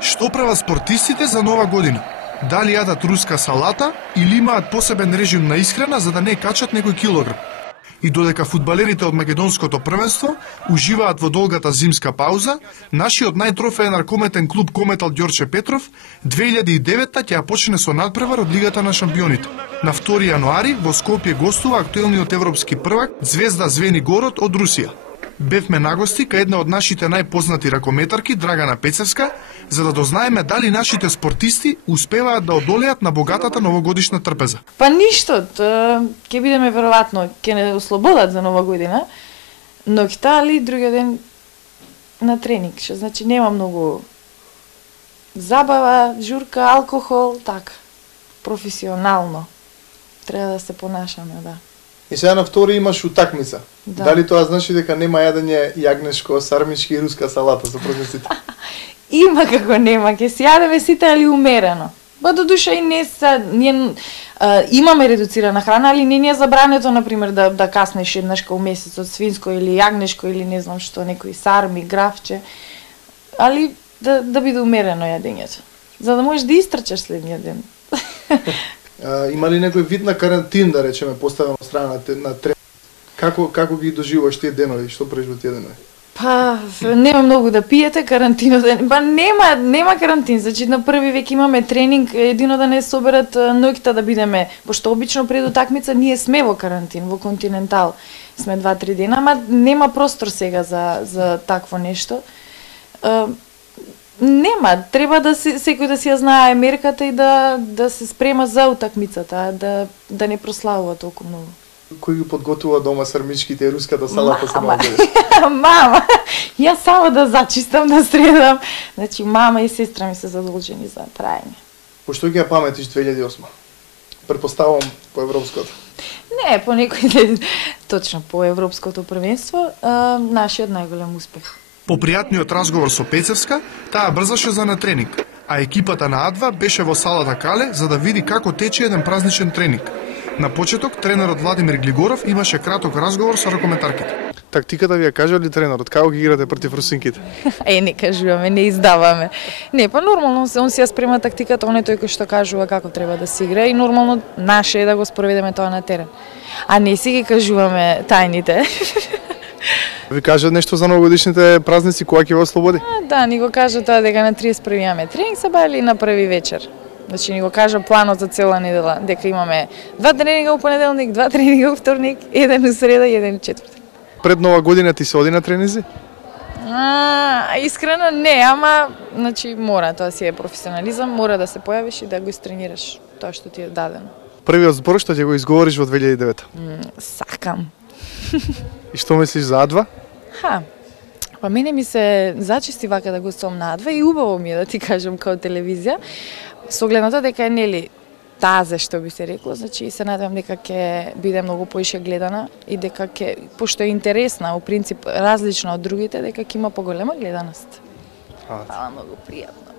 Што прават спортистите за нова година? Дали јадат руска салата или имаат посебен режим на исхрана за да не качат некој килограм? И додека фудбалерите од македонското првенство уживаат во долгата зимска пауза, нашиот најтрофеен ракометен клуб Кометал Ѓорче Петров 2009 ќе ја почне со надпревар од Лигата на шампионите. На 2 јануари во Скопје гостува актуелниот европски првак Звезда Звени Город од Русија. Бевме на гости кај една од нашите најпознати ракометарки, Драгана Пецевска, за да дознаеме дали нашите спортисти успеваат да одолеат на богатата новогодишна трпеза. Па ништо, ќе бидеме веројатно, ќе не ослободат за нова година, ноќта али другиот ден на тренинг, што значи нема многу забава, журка, алкохол, така, професионално. Треба да се понашаме, да. И сега на втори имаш утакмица. Да. Дали тоа значи дека нема јадење јагнешко, сармички и руска салата со продуците? Има како нема, ќе си јадеме сите, али умерено. Ба до душа и не са, ние имаме редуцирана храна, али не ни е забрането, например, да каснеш еднаш кај месецот свинско или јагнешко или не знам што, некој сарми, графче, али да биде умерено јадењето, за да можеш да истрчаш следниот ден. Има ли некој вид на карантин, да речеме, поставен од страна на тренер? Како ги доживуваш тие денови? Што правиш во тие денови? Па, нема многу да пиете, карантинот па нема карантин, значи на први век имаме тренинг, едино да не соберат ноќта да бидеме, пошто обично пред утакмица ние сме во карантин, во Континентал. Сме 2-3 дена, ама нема простор сега за такво нешто. Нема, треба да секој да си ја знае мерката и да се спрема за утакмицата, да не прославува толку многу. Кој ги подготвува дома сармичките и руската салата со нова година? Мама, јас само да зачистам, да средам. Значи мама и сестра ми се задолжени за траење. Пошто ќе ја паметиш 2008? Претпоставувам по европското. Не, по некој точно по европското првенство, нашиот најголем успех. По пријатниот разговор со Пецевска, таа брзаше за на тренинг, а екипата на А2 беше во салата Кале за да види како тече еден празничен тренинг. На почеток, тренерот Владимир Глигоров имаше краток разговор со ракометарките. Тактиката ви ја кажа ли тренерот? Како ги играте против русинките? Не кажуваме, не издаваме. Не, па нормално, он си ја спрема тактиката, он е тој кој што кажува како треба да се игра и нормално наше е да го спроведеме тоа на терен. А не си ги кажуваме тајните. Ви кажат нешто за новогодишните празници, кога ќе ве ослободи? Да, ни го кажа тоа дека на 31 имаме тренинг се бали на први вечер. Значи ни го кажа планот за цела недела, дека имаме 2 тренинга во понеделник, 2 тренинга во вторник, 1 у среда и 1 у четвртак. Пред нова година ти се оди на тренизи? Искрено не, ама значи мора, тоа си е професионализам, мора да се појавиш и да го истренираш тоа што ти е дадено. Првиот збор што ќе го изговориш во 2009? Сакам. И што мислиш за А2? Па мене ми се зачисти вака да гостувам на А2 и убаво ми е да ти кажам као телевизија. Со оглед на тоа дека е нели тазе што би се рекло, значи се надевам дека ќе биде многу поише гледана и дека ќе, пошто е интересна, у принцип различна од другите, дека ќе има поголема гледаност. Фала, многу пријатно.